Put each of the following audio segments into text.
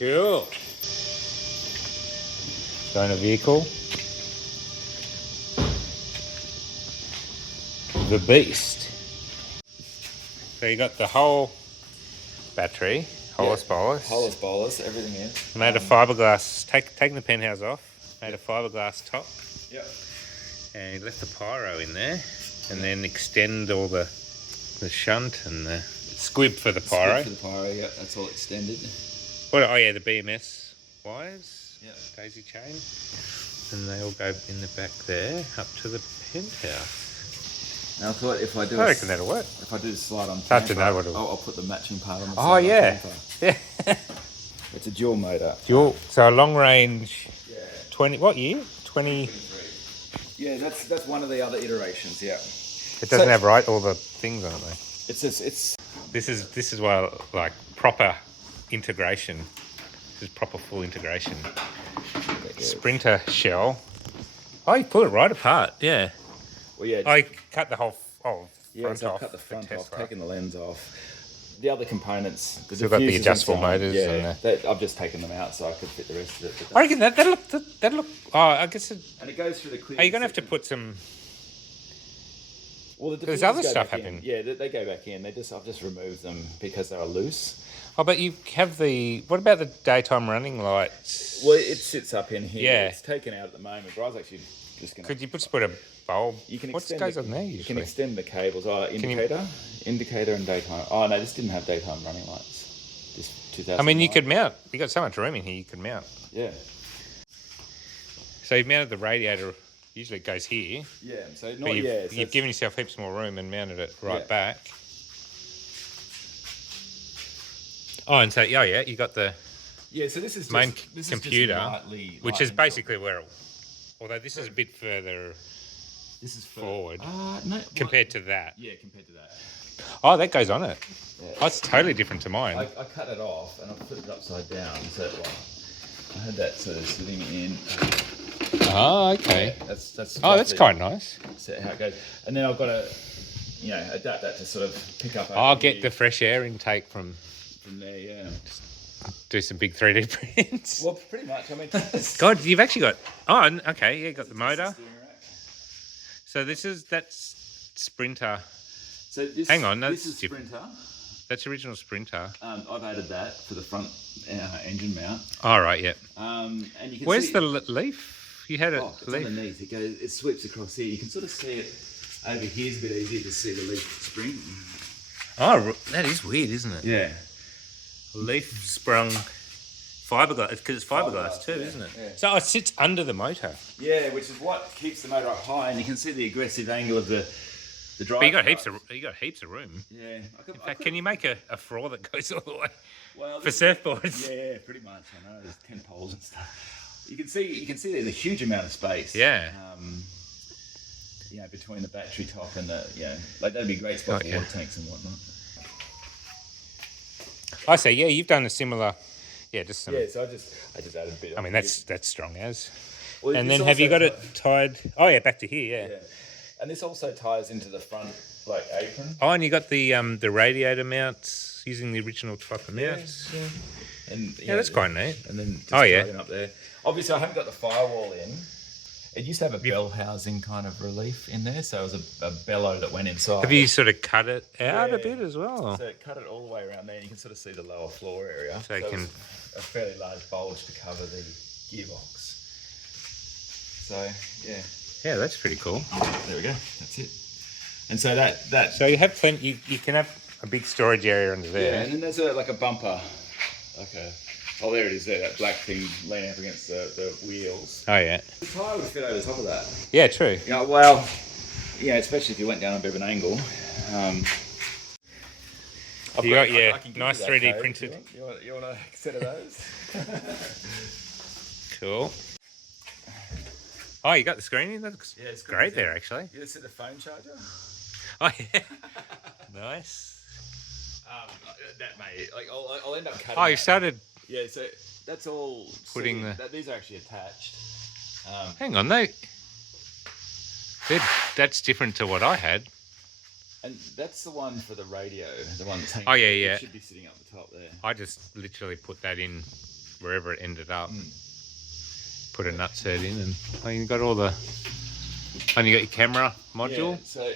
Cool. Going a vehicle. The Beast. So you got the whole battery, holus bolus. Holus bolus, everything in. Made of fiberglass. Taking the penthouse off. Made a fiberglass top. Yep. And you left the pyro in there, and then extend all the shunt and the squib for the pyro. Squib for the pyro, yep. That's all extended. What? Oh yeah, the BMS wires. Yep. Daisy chain. And they all go in the back there, up to the penthouse. Now I thought if I do, I reckon that'll work. If I do slide on, Hard to know what it'll. I'll put the matching part on. Oh yeah, yeah. It's a dual motor. Dual. So a long range. Yeah. 20. What year? 20. Yeah, that's one of the other iterations. Yeah. It doesn't have all the things on it though. It's just. This is why like proper integration. This is proper full integration. Sprinter shell. Oh, you pull it right apart. Yeah. Well, yeah. I cut the whole front off. Cut the front off, taken the lens off. The other components, still got the adjustable motors. Yeah, I've just taken them out so I could fit the rest of it. I reckon that look. Oh, I guess. And it goes through the clear. Are you going to have to put some? Well, there's other stuff happening. Yeah, they go back in. I've just removed them because they were loose. Oh, but you have the. What about the daytime running lights? Well, it sits up in here. Yeah. It's taken out at the moment, but I was actually just going to... Could you just put a bulb? You can what goes on there usually? You can extend the cables. Oh, indicator and daytime. Oh, no, this didn't have daytime running lights. This 2009. I mean, you could mount. You got so much room in here, you could mount. Yeah. So you've mounted the radiator. Usually it goes here. Yeah, so not you've given yourself heaps more room and mounted it right back. Oh, and so yeah, you got the so this is main just, computer, which is basically where. Although this is a bit further. This is forward. No, compared to that. Yeah, compared to that. Oh, that goes on it. Yeah. Oh, it's totally different to mine. I cut it off and I put it upside down, so I had that sort of sitting in. Oh, okay. Yeah, that's that's quite nice. That's how it goes, and then I've got to, adapt that to sort of pick up. I'll get the fresh air intake from there. Yeah. Just do some big 3D prints. Well, pretty much. I mean, God, you've actually got. Oh, okay. Yeah, you got the motor. So that's Sprinter. So this, hang on, this is Sprinter. That's original Sprinter. I've added that for the front engine mount. All right, yeah. And you can where's see the leaf? You had a leaf underneath. It sweeps across here. You can sort of see it over here. It's a bit easier to see the leaf spring. Oh, that is weird, isn't it? Yeah. Leaf sprung fiberglass, because it's fiberglass too, isn't it? Yeah. So it sits under the motor. Yeah, which is what keeps the motor up high, and you can see the aggressive angle of the drive. But you got heaps of room. Yeah. In fact, can you make a floor that goes all the way for surfboards? Yeah, pretty much. I know there's 10 poles and stuff. You can see there's a huge amount of space. Yeah. Between the battery top and the that'd be a great spot for water tanks and whatnot. I say, yeah, you've done a similar, just some. Yeah, so I just added a bit. I mean, that's strong as. Well, and then have you got it tied? Oh yeah, back to here, yeah. And this also ties into the front apron. Oh, and you got the radiator mounts using the original type of mounts. Yeah. And that's quite neat. And then just up there. Obviously, I haven't got the firewall in. It used to have a bell housing kind of relief in there, so it was a bellow that went inside. Have you sort of cut it out a bit as well? So cut it all the way around there, and you can sort of see the lower floor area. So you can a fairly large bulge to cover the gearbox. So yeah, that's pretty cool. There we go. That's it. And so that. So you have plenty. You can have a big storage area under there. Yeah, and then there's a bumper, Oh, there it is there, that black thing leaning up against the wheels. Oh, yeah. The tyre would fit over the top of that. Yeah, true. Yeah, well, especially if you went down a bit of an angle. You got your nice 3D printed. You want a set of those? Cool. Oh, you got the screen in? That looks great there, actually. You set the phone charger? Oh, yeah. Nice. That may, I'll end up cutting. Oh, you started... Yeah, so that's all. Putting these are actually attached. Hang on, that's different to what I had. And that's the one for the radio, the one that's hanging. Oh yeah. It should be sitting up the top there. I just literally put that in wherever it ended up. Put a nutset in, and you got all the. And you got your camera module. Yeah, so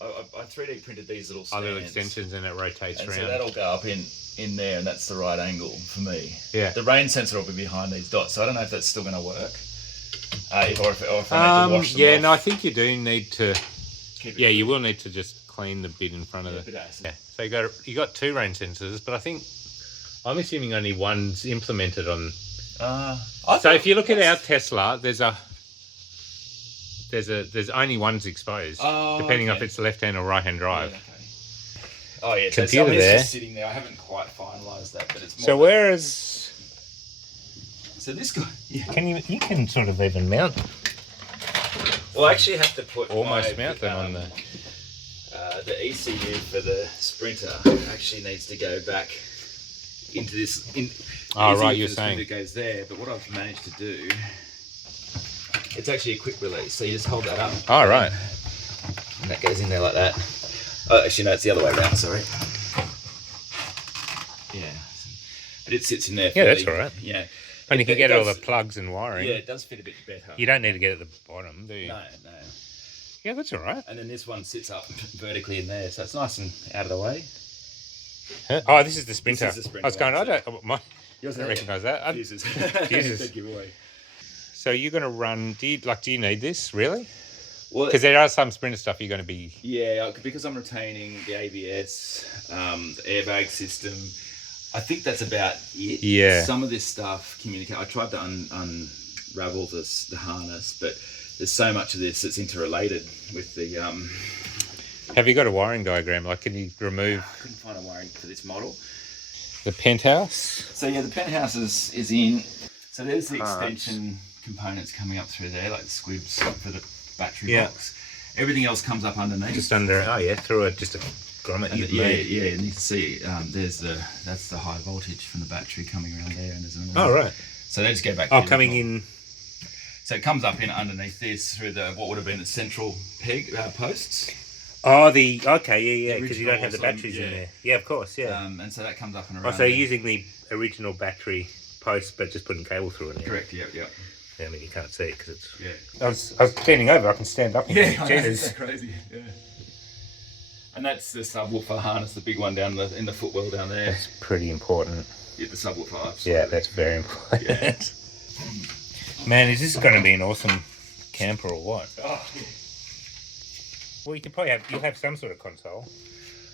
I 3D printed these little stands. Little extensions, and it rotates around. So that'll go up in there, and that's the right angle for me. Yeah. The rain sensor will be behind these dots, so I don't know if that's still going to work. If I need to wash them off. No, I think you do need to. Yeah, you will need to just clean the bit in front of the. Yeah. So you got 2 rain sensors, but I think I'm assuming only one's implemented on. So if you look at our Tesla, there's only one's exposed, depending on if it's left hand or right hand drive. Yeah, okay. Oh yeah, computer so there. Just sitting there. I haven't quite finalised that, but it's more. So where is? So this guy. Yeah. You can sort of even mount. Well, I actually have to put almost mount them on the ECU for the Sprinter. Actually needs to go back into this. Right, you're saying it goes there, but what I've managed to do. It's actually a quick release, so you just hold that up. Oh, right. And that goes in there like that. Oh, actually, no, it's the other way around, sorry. Yeah. But it sits in there. Yeah, that's all right. Yeah. And you can get all the plugs and wiring. Yeah, it does fit a bit better. You don't need to get at the bottom, do you? No. Yeah, that's all right. And then this one sits up vertically in there, so it's nice and out of the way. Huh? Oh, this is the Sprinter. This is the Sprinter. I was going, I don't recognise that. Jesus. Jesus. Giveaway. So you're going to run, do you need this, really? Well, because there are some Sprinter stuff you're going to be... Yeah, because I'm retaining the ABS, the airbag system, I think that's about it. Yeah. Some of this stuff, I tried to unravel the harness, but there's so much of this that's interrelated with the... Have you got a wiring diagram? Like, can you remove... I couldn't find a wiring for this model. The penthouse? So yeah, the penthouse is in. So there's the extension components coming up through there, like the squibs for the battery box. Everything else comes up underneath. Just under, through just a grommet you've made. Yeah, and you can see that's the high voltage from the battery coming around there, and there's another one. Right. So they just go back. Coming in. So it comes up in underneath this through what would have been the central peg posts. Oh, because you don't have the batteries in there. Yeah, of course, yeah. And so that comes up and around. So you're using the original battery post, but just putting cable through it. Correct. Yeah. I mean, you can't see it because it's. Yeah. I was standing over. I can stand up. Yeah, Jesus. That's crazy. Yeah. And that's the subwoofer harness, the big one down in the footwell down there. That's pretty important. Yeah, the subwoofer. Absolutely. Yeah, that's very important. Yeah. Man, is this going to be an awesome camper or what? Oh, yeah. Well, you'll have some sort of console.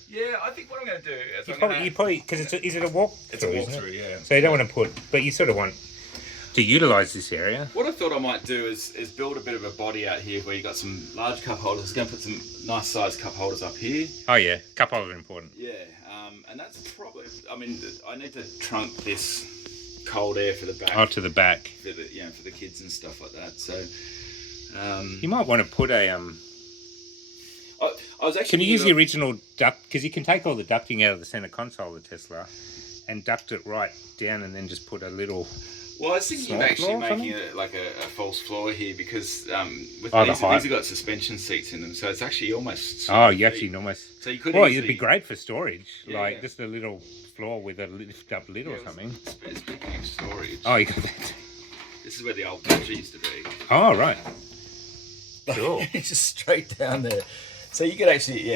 Yeah, I think what I'm going to do is you probably because is it a walk? It's a walkthrough, yeah. So you don't want to but you sort of want to utilise this area. What I thought I might do is build a bit of a body out here where you got some large cup holders. I'm going to put some nice sized cup holders up here. Oh yeah, cup holders are important. Yeah, and that's probably. I mean, I need to trunk this cold air for the back. Oh, to the back. For the kids and stuff like that. So you might want to put a I was actually. Can you use the original duct? Because you can take all the ducting out of the centre console of the Tesla, and duct it right down, and then just put a little. Well, I was thinking of actually making a false floor here because with these have got suspension seats in them, so it's actually almost. Oh, you actually almost. So you could. Well, it'd be great for storage, just a little floor with a lift-up lid or something. Speaking of storage. Oh, you got that. This is where the old battery used to be. Oh, right. Cool. It's just straight down there. So you could actually,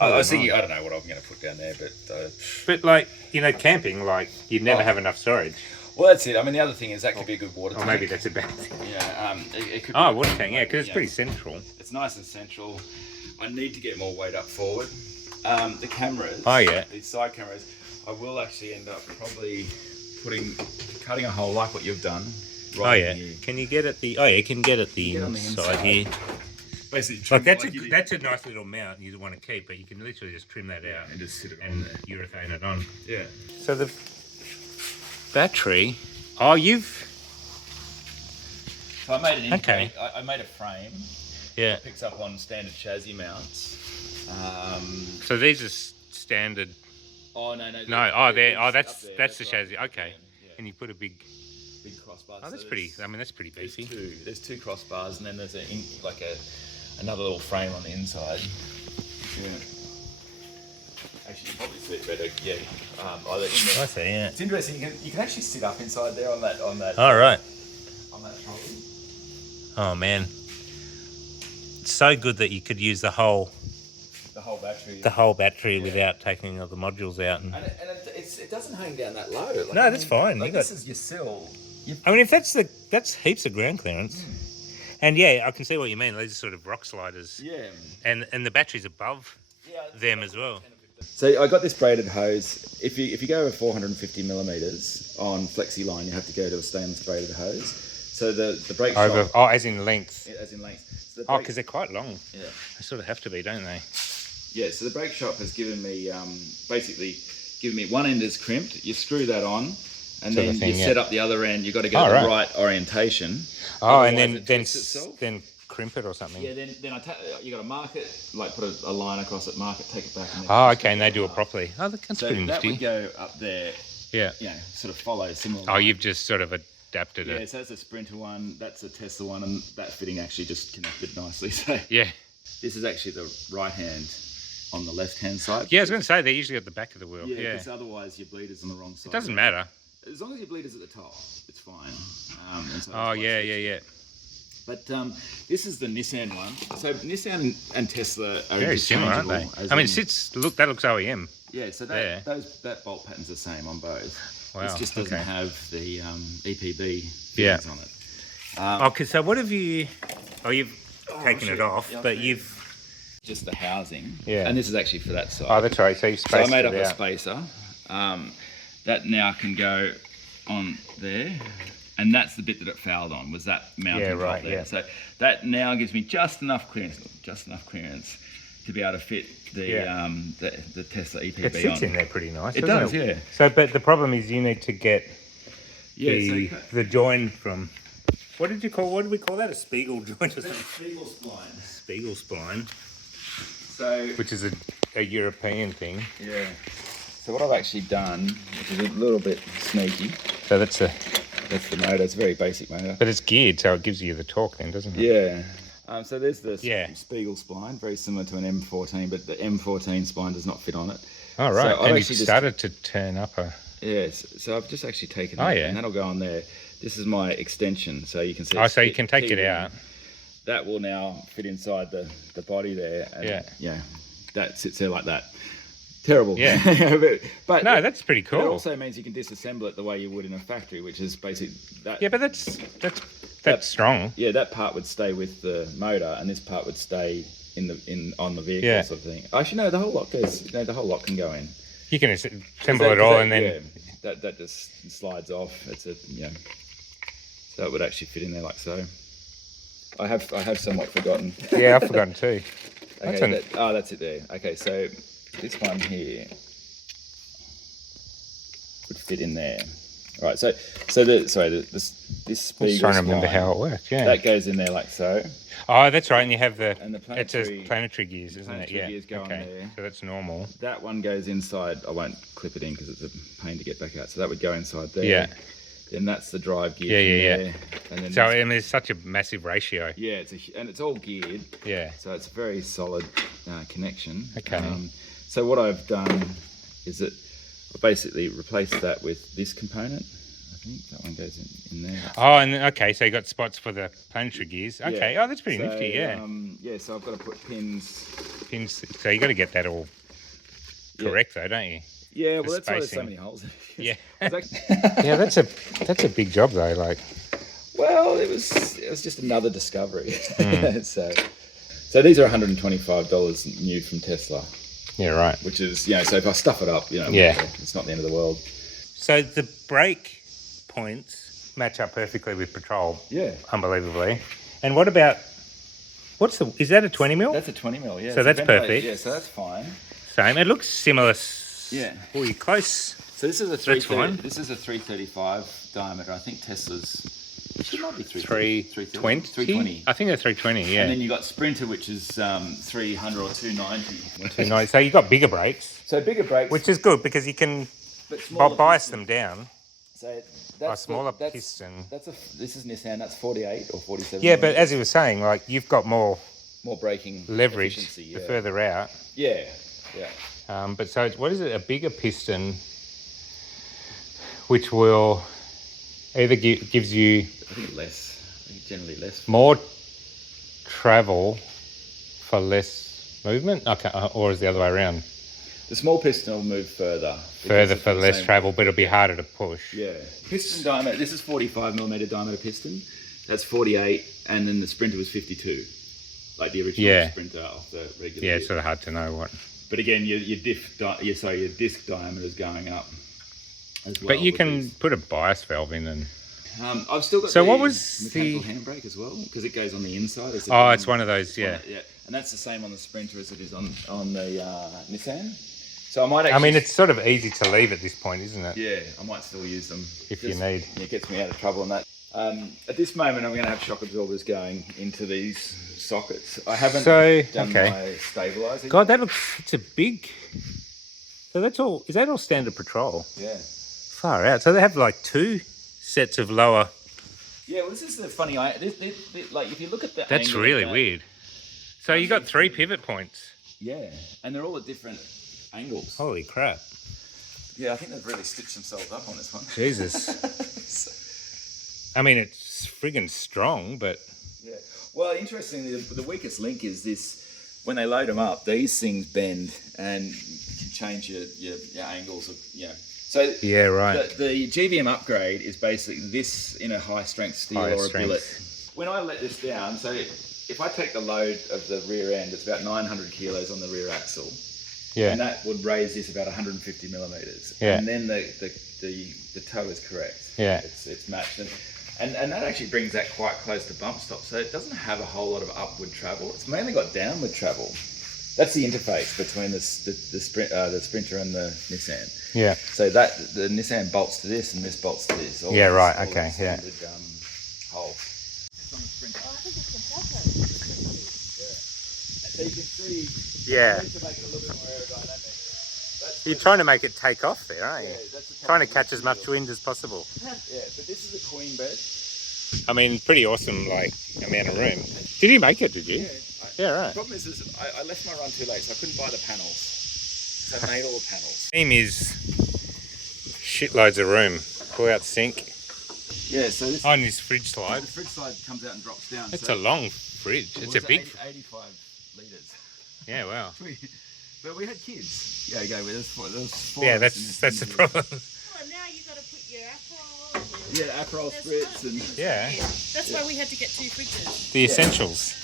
I was thinking, I don't know what I'm going to put down there, but camping, you'd never have enough storage. Well, that's it. I mean, the other thing is that could be a good water tank. Or maybe that's a bad thing. Yeah, it could. Oh, water tank, because it's pretty central. It's nice and central. I need to get more weight up forward. The cameras. Oh yeah. These side cameras. I will actually end up probably cutting a hole like what you've done. Right here. Can you get at the? Oh yeah, you can get at the inside here. Basically, that's a nice little mount you want to keep, but you can literally just trim that out and just sit it and urethane it on. Yeah. So the battery. Oh, So I made an I made a frame. Yeah. That picks up on standard chassis mounts. So these are standard. Oh no. That's the chassis. Okay. Yeah. And you put a big crossbar. Oh, that's pretty. I mean, that's pretty beefy. There's two crossbars, and then there's another little frame on the inside. Yeah. Actually, you probably bit better. Yeah. Either in there. I see. Yeah. It's interesting. You can actually sit up inside there on that. All right. On that trolley. Oh man, it's so good that you could use the whole battery. The whole battery without taking all the modules out. And it doesn't hang down that low. Like, no, that's fine. Like this is your sill. I mean, if that's heaps of ground clearance. And yeah, I can see what you mean. These are sort of rock sliders. Yeah. And the battery's above them as well. So I got this braided hose. If you go over 450 millimeters on flexi line, you have to go to a stainless braided hose. So the brake shop... Oh, as in length. As in length. So because they're quite long. Yeah. They sort of have to be, don't they? Yeah, so the brake shop has given me, basically, one end is crimped, you screw that on, and then you set up the other end, you've got to get the right orientation. Oh, and then crimp it or something. Yeah, then you got to mark it, like put a line across it, mark it, take it back. And then okay, and they do it properly. Oh, that's pretty nifty. So that would go up there, sort of follow similar. Oh, you've just sort of adapted it. Yeah, so that's a Sprinter one, that's a Tesla one, and that fitting actually just connected nicely. So yeah. This is actually the right hand on the left-hand side. Yeah, I was going to say, they're usually at the back of the wheel. Yeah, because otherwise your bleeder's on the wrong side. It doesn't matter. As long as your bleeder's at the top, it's fine. Yeah. But this is the Nissan one. So Nissan and Tesla are very similar, aren't they? I mean, that looks OEM. Yeah, so that bolt pattern's the same on both. Wow. It just doesn't have the EPB fittings on it. Okay, so what have you... Oh, you've taken it off, but you've... Just the housing. Yeah. And this is actually for that side. Oh, that's right. So you've spaced I made up it a out. spacer. That now can go on there. And that's the bit that it fouled on, was that mounting top there. So that now gives me just enough clearance to be able to fit the Tesla EPB on. It sits in there pretty nice, It does, yeah. So, but the problem is you need to get the join from... What did we call that? A Spiegel joint or something? Spiegel spline. Spiegel spline. So, which is a European thing. Yeah. So what I've actually done, which is a little bit sneaky. So that's the motor. It's a very basic motor. But it's geared, so it gives you the torque then, doesn't it? Yeah. So there's the Spiegel spline, very similar to an M14, but the M14 spline does not fit on it. Oh, right. So and you've started to turn up a... Yes. So I've just actually taken that, and that'll go on there. This is my extension, so you can see... Oh, so you can take it out. That will now fit inside the body there. And that sits there like that. Terrible. Yeah. but no, that's pretty cool. It also means you can disassemble it the way you would in a factory, which is basically that. Yeah, but that's strong. Yeah, that part would stay with the motor, and this part would stay on the vehicle sort of thing. Actually, no, the whole lot goes. The whole lot can go in. You can assemble it all, and then that just slides off. It's so it would actually fit in there like so. I have somewhat forgotten. Yeah, I've forgotten too. Okay, that's it there. Okay, so this one here would fit in there. All right, this Spiegel. I'm trying to remember how it worked. Yeah, that goes in there like so. Oh, that's right, and you have it says planetary gears, isn't it? Yeah. Gears go on there. So that's normal. That one goes inside. I won't clip it in because it's a pain to get back out. So that would go inside there. Yeah. Then that's the drive gear. Yeah. And then so I mean, it's such a massive ratio. Yeah, and it's all geared. Yeah. So it's a very solid connection. Okay. So what I've done is that I basically replaced that with this component. I think that one goes in there. Oh, and okay, so you got spots for the planetary gears. Okay. Yeah. Oh, that's pretty nifty. Yeah. So I've got to put pins. So you got to get that all correct, though, don't you? Yeah, well, that's why there's so many holes. Yeah. Yeah, that's a big job though. Like, well, it was just another discovery. So these are $125 new from Tesla. Yeah, right. Which is so if I stuff it up, it's not the end of the world. So the brake points match up perfectly with Patrol. Yeah. Unbelievably. And what about is that a 20 mil? That's a 20 mil. Yeah. So that's perfect. Yeah, so that's fine. Same. It looks similar. Yeah. Oh, you're close. So this is a 335 diameter. I think Tesla's. It might be 320. I think they're 320. Yeah. And then you got Sprinter, which is 300 or 290. 290. So you got bigger brakes. So bigger brakes, which is good because you can bias them down. So that's smaller piston. This is Nissan. That's 48 or 47. Yeah, but as he was saying, like you've got more braking leverage the further out. Yeah. Yeah. But so it's, what is it? A bigger piston, which will either gives you. I think less. I think generally less. More travel for less movement. Okay, or is the other way around? The small piston will move further. Further for less travel, but it'll be harder to push. Yeah. Piston diameter. This is 45mm diameter piston. That's 48, and then the Sprinter was 52, like the original Sprinter off the regular. Yeah, it's sort of hard to know what. But again, your disc diameter is going up as well. But you can put a bias valve in and. I've still got what was mechanical handbrake as well, because it goes on the inside. Oh, it's one of those, yeah. Yeah, and that's the same on the Sprinter as it is on the Nissan. So I might actually... I mean, it's sort of easy to leave at this point, isn't it? Yeah, I might still use them. If you need. It gets me out of trouble on that. At this moment, I'm going to have shock absorbers going into these sockets. I haven't done my stabiliser. God, it's a big... So that's all... Is that all standard patrol? Yeah. Far out. So they have like 2 sets of lower... Yeah, well, this is the funny... like, if you look at the That's really weird. So you got 3 pivot points. Yeah, and they're all at different angles. Holy crap. Yeah, I think they've really stitched themselves up on this one. Jesus. I mean, it's friggin' strong, but... Yeah. Well, interestingly, the weakest link is this... When they load them up, these things bend and can change your angles of, So yeah, right. The GVM upgrade is basically this in a high-strength steel or a billet. When I let this down, so if I take the load of the rear end, it's about 900 kilos on the rear axle. Yeah. And that would raise this about 150 millimeters. Yeah. And then the toe is correct. Yeah. It's matched. And that actually brings that quite close to bump stop. So it doesn't have a whole lot of upward travel. It's mainly got downward travel. That's the interface between the Sprinter and the Nissan. Yeah. So that the Nissan bolts to this and this bolts to this. Yeah, right. Okay. Yeah. Hole. So you can see. Yeah. To make it a little bit more aerodynamic. You're trying to make it take off there, aren't you? Yeah, that's trying to catch as much wind as possible. Yeah, but this is a queen bed. I mean, pretty awesome, like, amount of room. Did you make it, did you? Yeah, right. The problem is I left my run too late, so I couldn't buy the panels. So I made all the panels. Theme is shitloads of room. Pull out sink. Yeah, so this... On this fridge slide. The fridge slide comes out and drops down. It's a long fridge. It's a big... 85 litres. Yeah, wow. But we had kids. Yeah, okay, there's 4 yeah, that's the problem. Well, now you've got to put your Aperol. Yeah, Aperol spritz and... Yeah. That's why we had to get 2 fridges. The essentials.